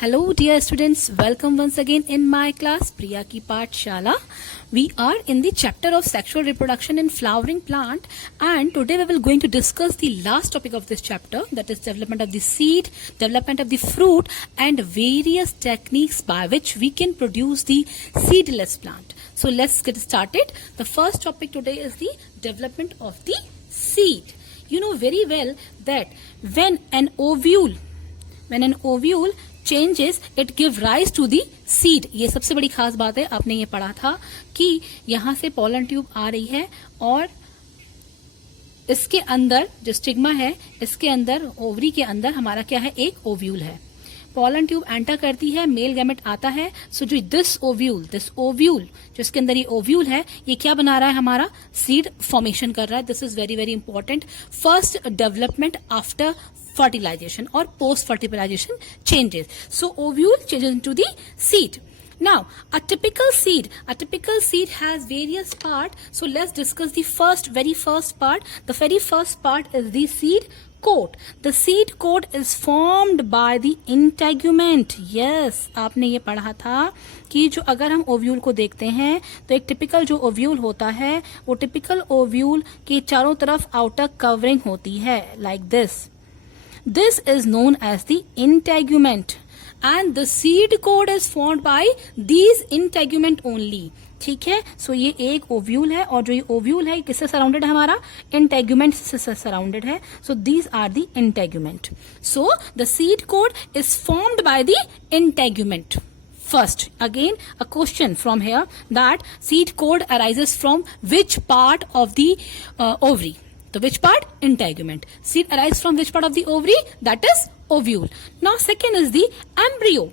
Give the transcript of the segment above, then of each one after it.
Hello dear students, welcome once again in my class Priya Ki Pathshala. We are in the chapter of sexual reproduction in flowering plant, and today we will going to discuss the last topic of this chapter, that is development of the seed, development of the fruit and various techniques by which we can produce the seedless plant. So let's get started. The first topic today is the development of the seed. You know very well that when an ovule changes, it give rise to the seed. ये सबसे बड़ी खास बात है. आपने ये पढ़ा था कि यहाँ से पोलन ट्यूब आ रही है और इसके अंदर जो स्टिग्मा है, इसके अंदर ओवरी के अंदर हमारा क्या है, एक ओव्यूल है. पोलन ट्यूब एंटर करती है, मेल गैमेट आता है. सो जो दिस ओव्यूल जो इसके अंदर ये ओव्यूल है, ये क्या बना रहा है, हमारा सीड फॉर्मेशन कर रहा है. This is very very important. First development after fertilization or post fertilization changes. So ovule changes into the seed. Now a typical seed has various parts. So let's discuss the very first part. The very first part is the seed coat. The seed coat is formed by the integument. Yes, आपने ये पढ़ा था कि जो अगर हम ovule को देखते हैं तो एक टिपिकल जो ओव्यूल होता है, वो टिपिकल ओव्यूल के चारों तरफ आउटर कवरिंग होती है, like this. This is known as the integument, and the seed coat is formed by these integument only. ठीक है. सो ये एक ओव्यूल है और जो ये ओव्यूल है किससे सराउंडेड है, हमारा इंटेग्यूमेंट से सराउंडेड है. So these are the integument. So the seed coat is formed by the integument. First, again a question from here, that seed coat arises from which part of the ovary? So which part? Integument. Seed arises from which part of the ovary? That is ovule. Now second is the embryo.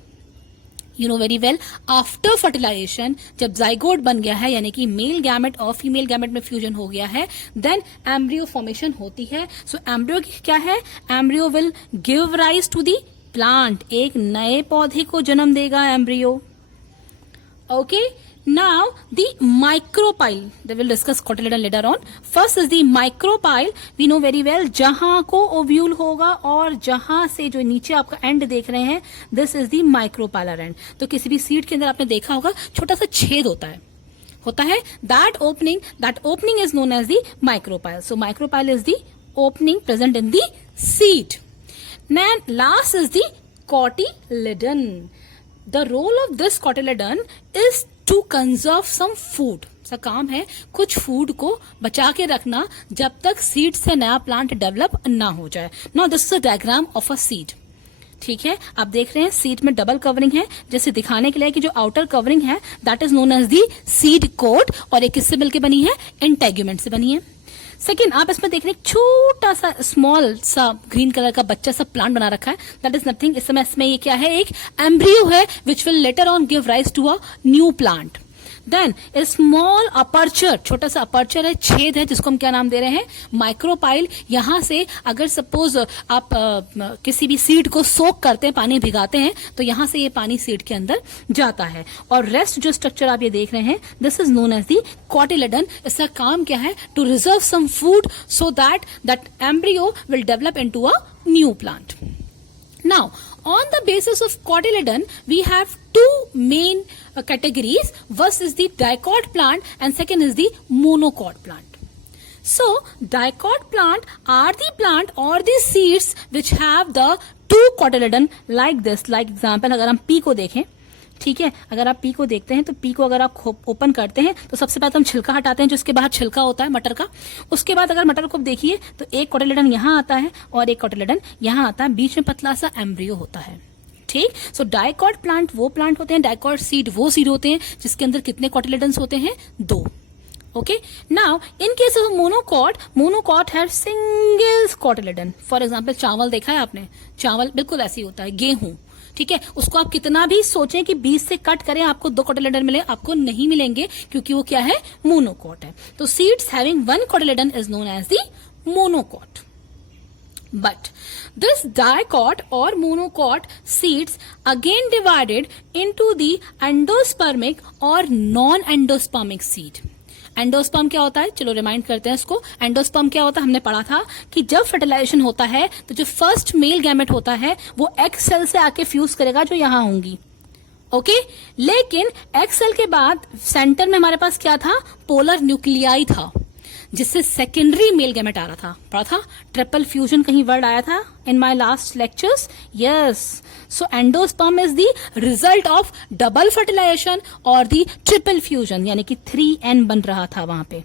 You know very well, after fertilization, जब zygote बन गया है, यानी कि male gamete और female gamete में fusion हो गया है, then embryo formation होती है. So embryo क्या है? Embryo will give rise to the plant. एक नए पौधे को जन्म देगा embryo. Okay. Now the micropyle, they will discuss cotyledon later on. First is the micropyle. We know very well, जहां को ओव्यूल होगा और जहां से जो नीचे आपका एंड देख रहे हैं, this is the micropylar end. तो किसी भी सीड के अंदर आपने देखा होगा छोटा सा छेद होता है. That opening is known as the micropyle. So micropyle is the opening present in the seed. Then last is the cotyledon. The role of this cotyledon is to conserve some food. इसका काम है कुछ food को बचा के रखना जब तक सीड से नया प्लांट डेवलप ना हो जाए. Now this is a diagram of a seed. ठीक है, आप देख रहे हैं सीड में डबल कवरिंग है, जैसे दिखाने के लिए कि जो आउटर कवरिंग है that is known as the seed coat, और एक किससे मिलकर बनी है, इंटेग्यूमेंट से बनी है. सेकेंड, आप इसमें देख रहे हैं छोटा सा स्मॉल सा ग्रीन कलर का बच्चा सा प्लांट बना रखा है. That is nothing. इस समय इसमें ये क्या है, एक एम्ब्रियो है which will later on give rise to a new plant. Then a small aperture, छोटा सा अपर्चर है, छेद है, जिसको हम क्या नाम दे रहे हैं, माइक्रोपाइल. यहां से अगर सपोज आप किसी भी सीड को सोक करते हैं, पानी भिगाते हैं, तो यहां से ये पानी सीड के अंदर जाता है. और रेस्ट जो स्ट्रक्चर आप ये देख रहे हैं, this is known as the cotyledon. इसका काम क्या है, to reserve some food so that embryo will develop into a new plant. Now, on the basis of cotyledon, we have two main categories. First is the dicot plant and second is the monocot plant. So, dicot plant are the plant or the seeds which have the two cotyledon like this. Like example, अगर हम P को देखें, ठीक है, अगर आप P को देखते हैं तो पी को अगर आप ओपन करते हैं तो सबसे पहले हम छिलका हटाते हैं, जो इसके बाहर छिलका होता है मटर का. उसके बाद अगर मटर को देखिए तो एक कोटिलेडन यहाँ आता है और एक कोटिलेडन यहाँ आता है, बीच में पतला सा एम्ब्रियो होता है. ठीक. सो डाइकॉट प्लांट वो प्लांट होते हैं, डाइकॉट सीड वो सीड होते हैं जिसके अंदर कितने कोटिलेडन्स होते हैं, 2. Okay. Now, in case of monocot have single cotyledon. For example, चावल देखा है आपने, चावल बिल्कुल ऐसे ही होता है, गेहूं. ठीक है, उसको आप कितना भी सोचें कि बीच से कट करें आपको 2 कोटिलेडन मिले, आपको नहीं मिलेंगे, क्योंकि वो क्या है, मोनोकॉट है. तो seeds having 1 cotyledon is known as the monocot. But this dicot or monocot seeds again divided into the endospermic or non-endospermic seed. Endosperm क्या होता है, चलो रिमाइंड करते हैं इसको। एंडोस्पर्म क्या होता है, हमने पढ़ा था कि जब फर्टिलाइजेशन होता है तो जो फर्स्ट मेल गैमेट होता है वो एग सेल से आके फ्यूज करेगा जो यहां होंगी, ओके। लेकिन एग सेल के बाद सेंटर में हमारे पास क्या था, पोलर न्यूक्लियाई था, जिससे सेकेंडरी मेल गैमेट आ रहा था। पढ़ा था ट्रिपल फ्यूजन, कहीं वर्ड आया था in my last lectures, yes. So endosperm is the result of double fertilisation और द ट्रिपल फ्यूजन, यानी कि 3N बन रहा था वहां पे,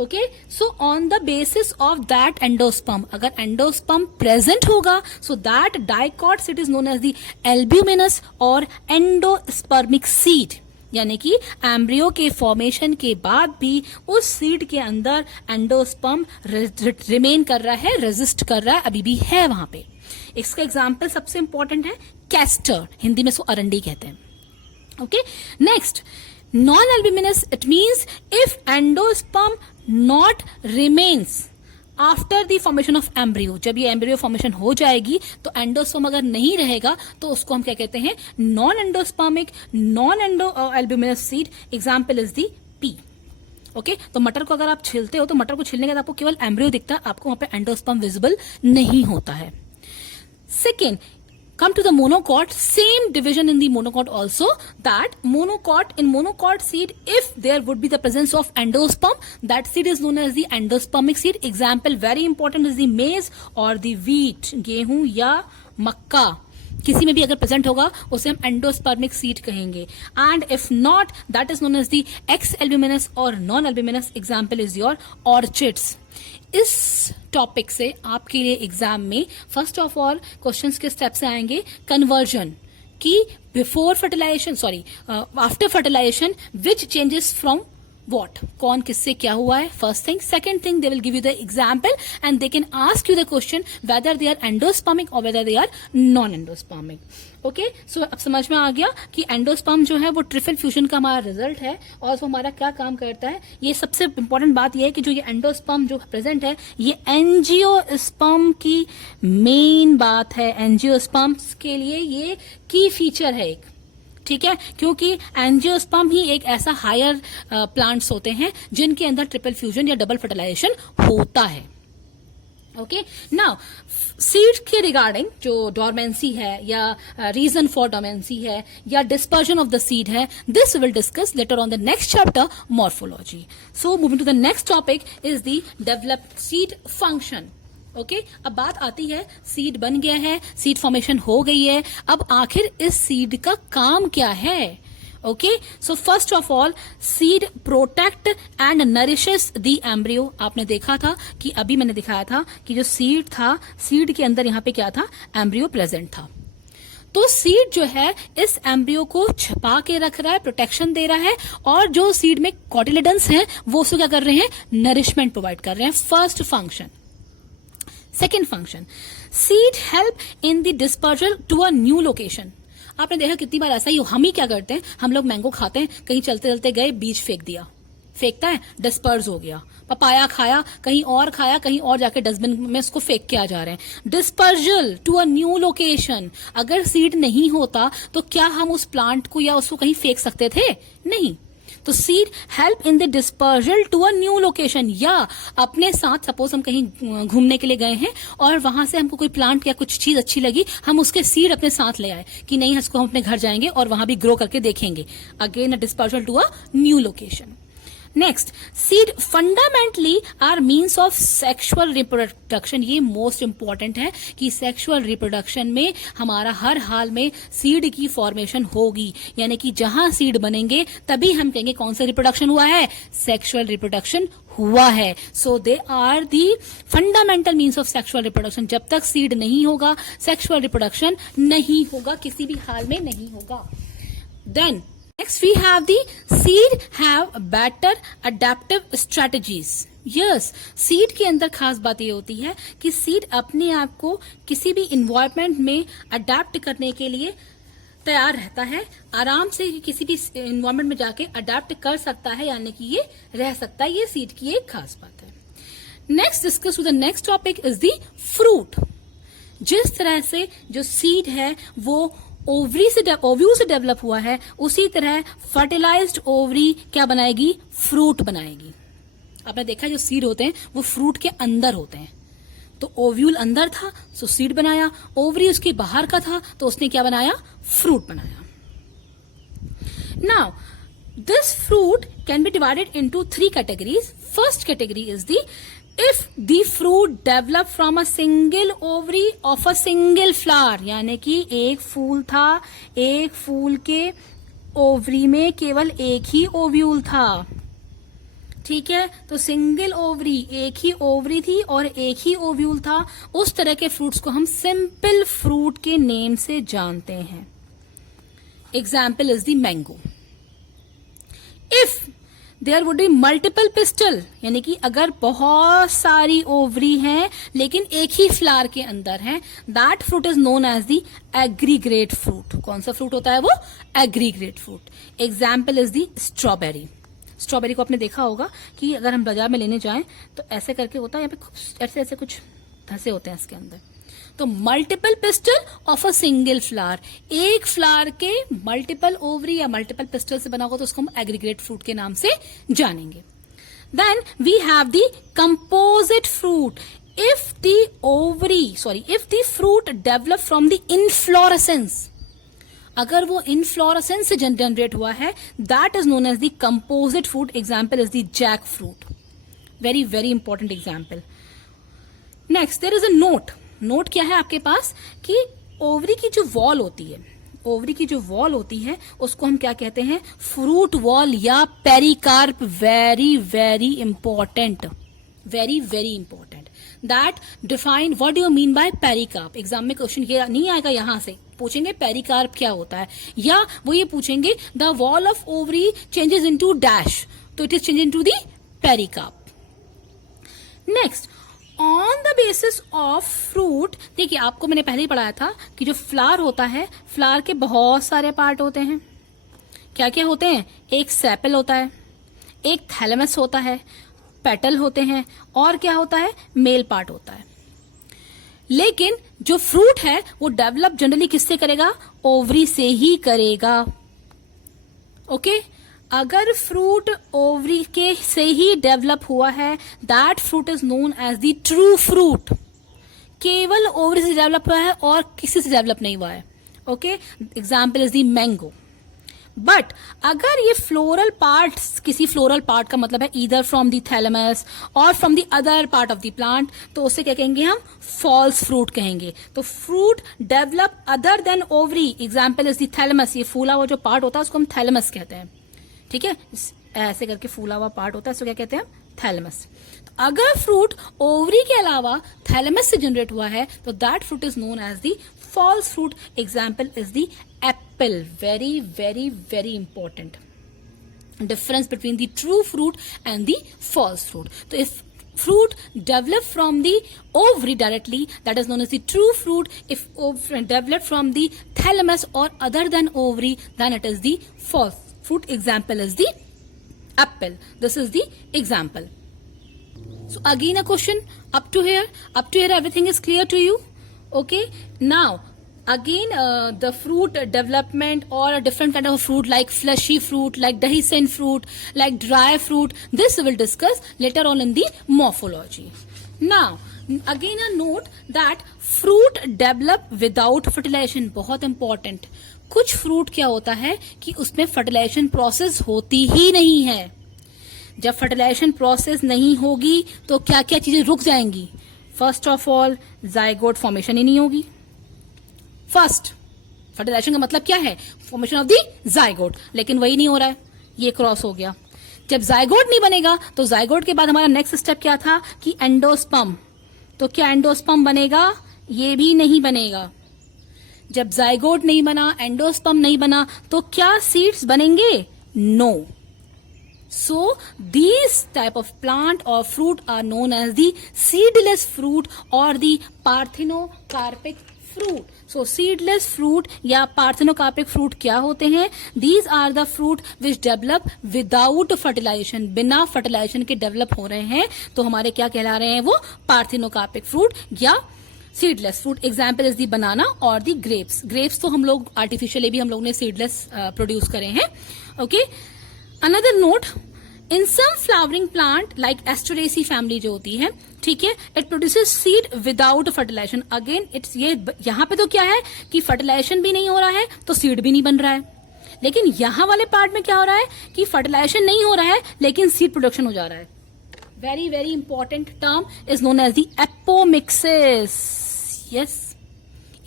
okay. So on the basis of that endosperm, अगर एंडोस्पर्म प्रेजेंट होगा, so that dicot seed is known as the albuminous और एंडोस्पर्मिक सीड, यानी कि एम्ब्रियो के फॉर्मेशन के बाद भी उस सीड के अंदर एंडोस्पर्म रिमेन कर रहा है, रेजिस्ट कर रहा है, अभी भी है वहां पे। इसका एग्जाम्पल सबसे इंपॉर्टेंट है कैस्टर, हिंदी में इसको अरंडी कहते हैं, okay. Next, non albuminous, it means if endosperm not remains after the formation of embryo, जब ये एम्ब्रियो फॉर्मेशन हो जाएगी तो एंडोस्पर्म अगर नहीं रहेगा तो उसको हम क्या कहते हैं, non endospermic non endo albuminous seed. Example is the P, okay. तो मटर को अगर आप छीलते हो तो मटर को छीलने के बाद आपको केवल एम्ब्रियो दिखता है, आपको वहां पे एंडोस्पर्म विजिबल नहीं होता है। Second, come to the monocot, same division in the monocot also, that monocot, in monocot seed, if there would be the presence of endosperm, that seed is known as the endospermic seed. Example very important is the maize or the wheat, गेहूं या मक्का, किसी में भी अगर present होगा उसे हम endospermic seed कहेंगे। And if not, that is known as the ex albuminous और non albuminous. Example is your orchids. इस टॉपिक से आपके लिए एग्जाम में फर्स्ट ऑफ ऑल क्वेश्चंस के स्टेप से आएंगे कन्वर्जन, कि before fertilization, sorry after fertilization which changes from what, कौन किससे क्या हुआ है, first thing. Second thing, they will give you the example and they can ask you the question whether they are endospermic और whether they are non endospermic, okay. So अब समझ में आ गया कि एंडोस्पर्म जो है वो ट्रिपल फ्यूजन का हमारा रिजल्ट है और वो हमारा क्या काम करता है। ये सबसे इंपॉर्टेंट बात ये है कि जो ये एंडोस्पर्म जो प्रेजेंट है ये एंजियोस्पर्म की मेन बात है, एंजियोस्पर्म्स के लिए ये की फीचर है एक, ठीक है, क्योंकि एंजियोस्पर्म ही एक ऐसा हायर प्लांट्स होते हैं जिनके अंदर ट्रिपल फ्यूजन या डबल फर्टिलाइजेशन होता है, ओके। नाउ सीड के रिगार्डिंग जो डोरमेंसी है या रीजन फॉर डोरमेंसी है या डिस्पर्जन ऑफ द सीड है, this will discuss later on the next chapter morphology. So moving to the next topic is the developed seed function, okay. अब बात आती है, सीड बन गया है, सीड फॉर्मेशन हो गई है, अब आखिर इस सीड का काम क्या है, okay. So first of all, seed protect and nourishes the embryo. आपने देखा था कि अभी मैंने दिखाया था कि जो सीड था, सीड के अंदर यहां पे क्या था, एम्ब्रियो प्रेजेंट था। तो सीड जो है इस एम्ब्रियो को छुपा के रख रहा है, प्रोटेक्शन दे रहा है, और जो सीड में कॉटिलेडन्स हैं वो उसको क्या कर रहे हैं, नरिशमेंट प्रोवाइड कर रहे हैं, first function. Second function, seed help in the dispersal to a new location. आपने देखा कितनी बार ऐसा ही, हम ही क्या करते हैं, हम लोग मैंगो खाते हैं, कहीं चलते चलते गए, बीज फेंक दिया, फेंकता है, डिस्पर्स हो गया। पपाया खाया, कहीं और खाया, कहीं और जाके डस्टबिन में उसको फेंक के आ जा रहे हैं। Dispersal to a new location, अगर सीड नहीं होता तो क्या हम उस प्लांट को या उसको कहीं फेंक सकते थे, नहीं। तो seed help in the dispersal to a new location, या अपने साथ, सपोज हम कहीं घूमने के लिए गए हैं और वहां से हमको कोई प्लांट या कुछ चीज अच्छी लगी, हम उसके सीड अपने साथ ले आए कि नहीं, इसको हम अपने घर जाएंगे और वहां भी ग्रो करके देखेंगे। Again a dispersal to a new location. Next, seed fundamentally are means of sexual reproduction. ये मोस्ट इंपॉर्टेंट है कि सेक्सुअल रिप्रोडक्शन में हमारा हर हाल में सीड की फॉर्मेशन होगी, यानी कि जहां सीड बनेंगे तभी हम कहेंगे कौन सा रिप्रोडक्शन हुआ है, सेक्सुअल रिप्रोडक्शन हुआ है। So they are the fundamental means of sexual reproduction. जब तक सीड नहीं होगा सेक्सुअल रिप्रोडक्शन नहीं होगा, किसी भी हाल में नहीं होगा। Then next we have the seed have better adaptive strategies. Yes, seed के अंदर खास बात ये होती है कि seed अपने आप को किसी भी environment में adapt करने के लिए तैयार रहता है, आराम से किसी भी environment में जाके adapt कर सकता है, यानी कि ये रह सकता है। ये seed की एक खास बात है। Next discuss with the next topic is the fruit. जिस तरह से जो seed है वो ओवरी से ओव्यूल से डेवलप हुआ है, उसी तरह फर्टिलाइज्ड ओवरी क्या बनाएगी? फ्रूट बनाएगी। आपने देखा जो सीड होते हैं वो फ्रूट के अंदर होते हैं, तो ओव्यूल अंदर था तो सीड बनाया, ओवरी उसके बाहर का था तो उसने क्या बनाया? फ्रूट बनाया। Now this fruit can be divided into 3 categories. First category is the if the fruit develop from a single ovary of a single flower, यानी कि एक फूल था, एक फूल के ओवरी में केवल एक ही ओव्यूल था, ठीक है, तो सिंगल ओवरी, एक ही ओवरी थी और एक ही ओव्यूल था, उस तरह के फ्रूट्स को हम सिंपल फ्रूट के नेम से जानते हैं। Example is the mango. If there would be multiple pistil, यानी कि अगर बहुत सारी ओवरी हैं लेकिन एक ही फ्लावर के अंदर है, that fruit is known as the aggregate fruit. कौन सा फ्रूट होता है वो? Aggregate fruit. Example is the strawberry. Strawberry को आपने देखा होगा कि अगर हम बाजार में लेने जाएं तो ऐसे करके होता है, यहाँ पे ऐसे ऐसे कुछ धसे होते हैं इसके अंदर। तो multiple pistol of a single flower, एक फ्लावर के मल्टीपल ओवरी या मल्टीपल पिस्टल से बना होगा तो उसको हम एग्रीगेट फ्रूट के नाम से जानेंगे। Then we have the composite fruit. If the fruit develop from the inflorescence, अगर वो इनफ्लोरेसेंस से जनरेट हुआ है, that is known as the composite fruit. Example is the jackfruit. Very very important example. Next there is a note. Note क्या है आपके पास कि ovary की जो वॉल होती है, ओवरी की जो वॉल होती है उसको हम क्या कहते हैं? फ्रूट वॉल या pericarp. Very very important, very very important. That define what do you mean by pericarp. Exam में क्वेश्चन ये नहीं आएगा, यहां से पूछेंगे पेरिकार्प क्या होता है, या वो ये पूछेंगे the wall of ovary changes into dash, तो it is change into the pericarp. Next, on the basis of fruit, देखिए आपको मैंने पहले ही पढ़ाया था कि जो फ्लावर होता है, फ्लावर के बहुत सारे पार्ट होते हैं। क्या क्या होते हैं? एक सेपल होता है, एक थैलेमस होता है, पेटल होते हैं, और क्या होता है? मेल पार्ट होता है। लेकिन जो फ्रूट है वो डेवलप जनरली किससे करेगा? ओवरी से ही करेगा। ओके, अगर फ्रूट ओवरी के से ही डेवलप हुआ है, that fruit is known as the true fruit. केवल ओवरी से डेवलप हुआ है और किसी से डेवलप नहीं हुआ है। Okay, example is the mango. But अगर ये फ्लोरल पार्ट, किसी फ्लोरल पार्ट का मतलब है ईदर फ्रॉम द थैलेमस और from the other part of the plant, तो उसे क्या कहेंगे हम? फॉल्स फ्रूट कहेंगे। तो fruit develop other than ovary, example is the thalamus. ये फूला हुआ जो पार्ट होता है उसको हम थैलेमस कहते हैं, ठीक है, ऐसे करके फूला हुआ पार्ट होता है उसको क्या कहते हैं? थैलेमस। तो अगर फ्रूट ओवरी के अलावा थैलेमस से जनरेट हुआ है तो that fruit is known as the false fruit. Example is the apple. Very very very important difference between the true fruit and the false fruit. तो if fruit develop from the ovary directly, that is known as the true fruit. If developed from the thalamus or other than ovary, then it is the false fruit. Example is the apple. This is the example. So again a question up to here everything is clear to you? Okay, now again the fruit development or a different kind of fruit like fleshy fruit, like dehiscent fruit, like dry fruit, this we will discuss later on in the morphology. Now again a note that fruit develop without fertilization. बहुत important, कुछ fruit क्या होता है कि उसमें fertilisation process होती ही नहीं है। जब फर्टिलाइजेशन प्रोसेस नहीं होगी तो क्या क्या चीजें रुक जाएंगी? First of all zygote formation ही नहीं होगी। फर्स्ट फर्टिलाइजेशन का मतलब क्या है? फॉर्मेशन ऑफ द जाइगोट, लेकिन वही नहीं हो रहा है, ये क्रॉस हो गया। जब जाइगोट नहीं बनेगा तो जाइगोट के बाद हमारा नेक्स्ट स्टेप क्या था कि एंडोस्पर्म। तो क्या एंडोस्पर्म बनेगा? ये भी नहीं बनेगा। जब जाइगोट नहीं बना, एंडोस्पर्म नहीं बना, तो क्या सीड्स बनेंगे? No. So these type of plant or fruit are known as the seedless fruit or the parthenocarpic fruit. So seedless fruit या parthenocarpic fruit क्या होते हैं? These are the fruit which develop without fertilization. बिना fertilization के develop हो रहे हैं तो हमारे क्या कहला रहे हैं? वो parthenocarpic fruit या seedless fruit example is the banana और दी ग्रेप्स. ग्रेप्स तो हम लोग आर्टिफिशियली भी हम लोग ने सीडलेस प्रोड्यूस करे हैं. Okay, another note, in some flowering plant like asteraceae family जो होती है, ठीक है, it produces seed without fertilization. Again it's ये यहाँ पे तो क्या है कि फर्टिलाइजेशन भी नहीं हो रहा है तो सीड भी नहीं बन रहा है. लेकिन यहाँ वाले पार्ट में क्या हो रहा है कि फर्टिलाइजेशन नहीं हो रहा है लेकिन सीड प्रोडक्शन हो जा रहा है. Very very important term is known as the apomixis. Yes,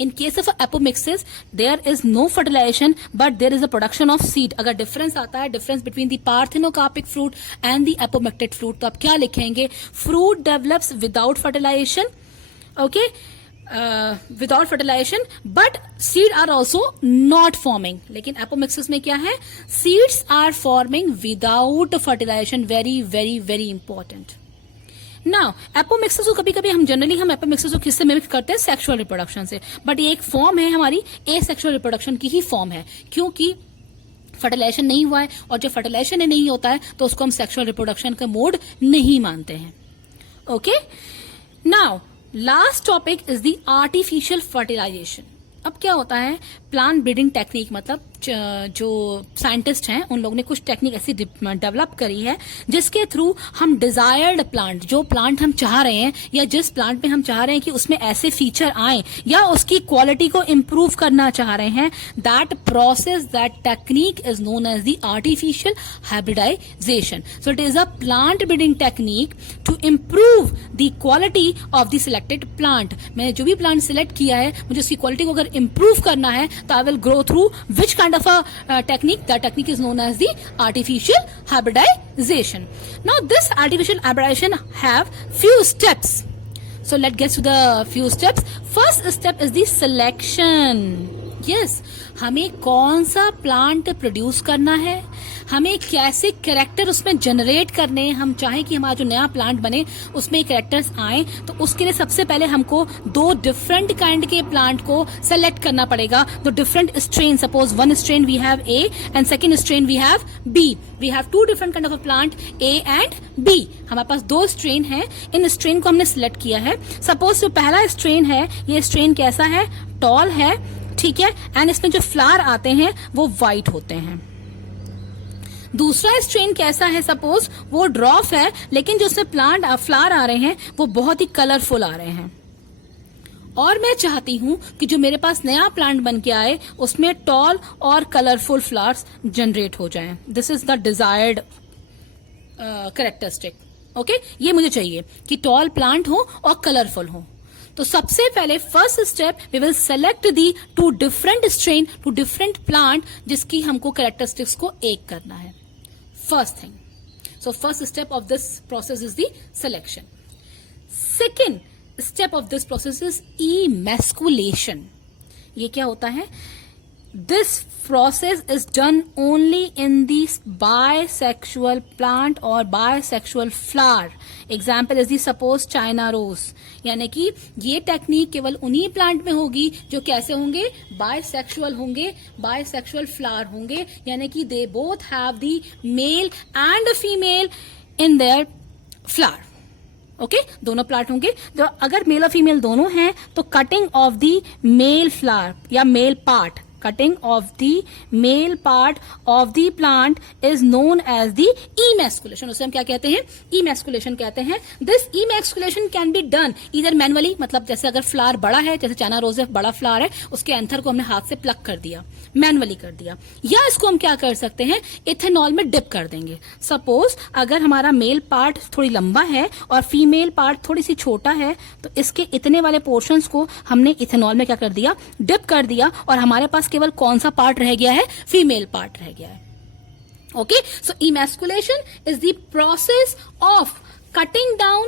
in case of apomixis there is no fertilization but there is a production of seed. अगर डिफरेंस आता है, difference between the parthenocarpic fruit and the apomicted fruit, तो आप क्या लिखेंगे? Fruit develops without fertilization, okay, without fertilization but seed are also not forming. लेकिन apomixis में क्या है? Seeds are forming without fertilization. Very very very important. Now apomixis को कभी कभी हम जनरली एपोमिक्सिस को किससे मिक्स करते हैं? सेक्सुअल रिप्रोडक्शन से. बट ये एक फॉर्म है हमारी एसेक्सुअल रिप्रोडक्शन की ही फॉर्म है, क्योंकि फर्टिलाइजेशन नहीं हुआ है और जब फर्टिलाइजेशन नहीं होता है तो उसको हम सेक्सुअल रिप्रोडक्शन का मोड नहीं मानते हैं. Okay, now last topic is the artificial fertilization. अब क्या होता है? प्लांट ब्रीडिंग टेक्निक, मतलब जो साइंटिस्ट हैं उन लोगों ने कुछ टेक्निक ऐसी डेवलप करी है जिसके थ्रू हम डिजायर्ड प्लांट, जो प्लांट हम चाह रहे हैं या जिस प्लांट में हम चाह रहे हैं कि उसमें ऐसे फीचर आए या उसकी क्वालिटी को इम्प्रूव करना चाह रहे हैं, that process, that technique is known as the artificial hybridization. So it is a plant breeding technique to improve the quality of the selected plant. मैंने जो भी प्लांट सिलेक्ट किया है, मुझे उसकी क्वालिटी को अगर इम्प्रूव करना है तो I will grow through which kind of a technique. That technique is known as the artificial hybridization. Now this artificial hybridization have few steps. So let's get to the few steps. First step is the selection. Yes, हमें कौन सा plant produce करना है, हमें कैसे character उसमें generate करने हैं. हम चाहें कि हमारा जो नया प्लांट बने उसमें कैरेक्टर्स आए, तो उसके लिए सबसे पहले हमको दो डिफरेंट काइंड के प्लांट को सेलेक्ट करना पड़ेगा. दो different strain, suppose one strain we have A and second strain we have B. We have two different kind of a plant A and B. हमारे पास दो स्ट्रेन है, इन स्ट्रेन को हमने सिलेक्ट किया है. सपोज जो पहला स्ट्रेन है, ये स्ट्रेन कैसा है? टॉल है, ठीक है, एंड इसमें जो फ्लावर आते हैं वो व्हाइट होते हैं. दूसरा स्ट्रेन कैसा है? सपोज वो ड्रॉप है लेकिन जो उसमें प्लांट फ्लावर आ रहे हैं वो बहुत ही कलरफुल आ रहे हैं. और मैं चाहती हूं कि जो मेरे पास नया प्लांट बन के आए उसमें टॉल और कलरफुल फ्लावर्स जनरेट हो जाएं. This is the desired characteristic. Okay, ये मुझे चाहिए कि टॉल प्लांट हो और कलरफुल हो. तो सबसे पहले first step we will select the two different strain, two different plant जिसकी हमको कैरेक्टरिस्टिक्स को एक करना है. First thing, so first step of this process is the selection. Second step of this process is emasculation. ये क्या होता है? This process is done only in the bisexual plant or bisexual flower. Example is the suppose China rose. यानी कि ये technique केवल उन्हीं plant में होगी जो कैसे होंगे? बायसेक्सुअल होंगे, बायसेक्सुअल फ्लावर होंगे, यानी कि they both have the male and female in their flower. Okay, दोनों प्लांट होंगे. तो अगर मेल और फीमेल दोनों हैं तो cutting of the male flower या male part, cutting of the male part of the plant is known as the emasculation. उसे हम क्या कहते हैं? emasculation कहते हैं. This emasculation can be done either manually, मतलब जैसे अगर फ्लावर बड़ा है, जैसे चाइना रोज है, बड़ा फ्लावर है, उसके एंथर को हमने हाथ से प्लग कर दिया, मैनुअली कर दिया. या इसको हम क्या कर सकते हैं? इथेनॉल में डिप कर देंगे. सपोज अगर हमारा मेल पार्ट थोड़ी लंबा है और फीमेल पार्ट थोड़ी सी छोटा है तो इसके इतने वाले पोर्शंस को हमने इथेनॉल में क्या कर दिया? डिप कर दिया, और हमारे पास केवल कौन सा पार्ट रह गया है? फीमेल पार्ट रह गया है. Okay, so emasculation is the process of cutting down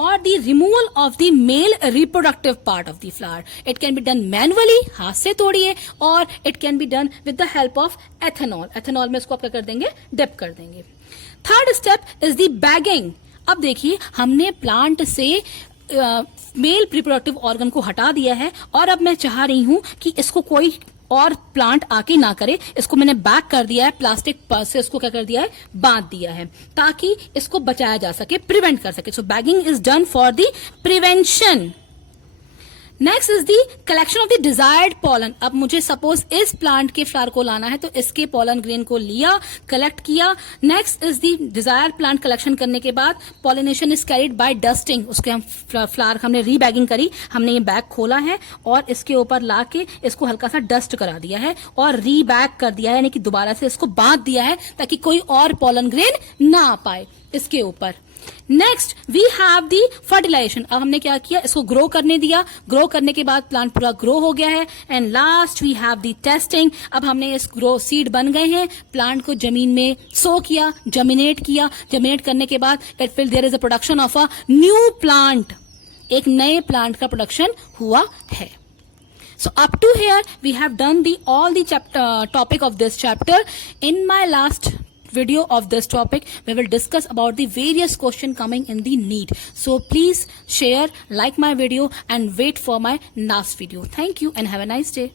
or the removal of the male reproductive part of the flower. It can be done manually, हाथ से तोड़िए, और it can be done with the help of ethanol. ethanol में इसको आप क्या कर देंगे? Dip कर देंगे. Third step is the bagging. अब देखिए, हमने प्लांट से मेल रिप्रोडक्टिव ऑर्गन को हटा दिया है और अब मैं चाह रही हूं कि इसको कोई और प्लांट आके ना करे. इसको मैंने बैग कर दिया है, प्लास्टिक से इसको क्या कर दिया है? बांध दिया है, ताकि इसको बचाया जा सके, प्रिवेंट कर सके. So bagging is done for the prevention. Next is the collection of the desired pollen. अब मुझे सपोज इस प्लांट के फ्लावर को लाना है, तो इसके पॉलन ग्रेन को लिया, कलेक्ट किया। Next is the desired plant collection करने के बाद pollination is carried by dusting. उसके हम फ्लावर हमने रीबैगिंग करी, हमने ये बैग खोला है और इसके ऊपर ला के इसको हल्का सा डस्ट करा दिया है और रीबैग कर दिया है, यानी कि दोबारा से इसको बांध दिया है ताकि कोई और पॉलन ग्रेन ना आ पाए इसके ऊपर। Next we have the fertilization. अब हमने क्या किया, इसको ग्रो करने दिया, ग्रो करने के बाद प्लांट पूरा ग्रो हो गया है। And last we have the testing. अब हमने इस ग्रो सीड बन गए हैं, प्लांट को जमीन में सो किया, जर्मिनेट किया, जर्मिनेट करने के बाद it will there is a production of a new plant, एक नए प्लांट का प्रोडक्शन हुआ है। So up to here we have done all the topic of this chapter. In my last video of this topic we will discuss about the various question coming in the NEET. So please share, like my video and wait for my last video. Thank you and have a nice day.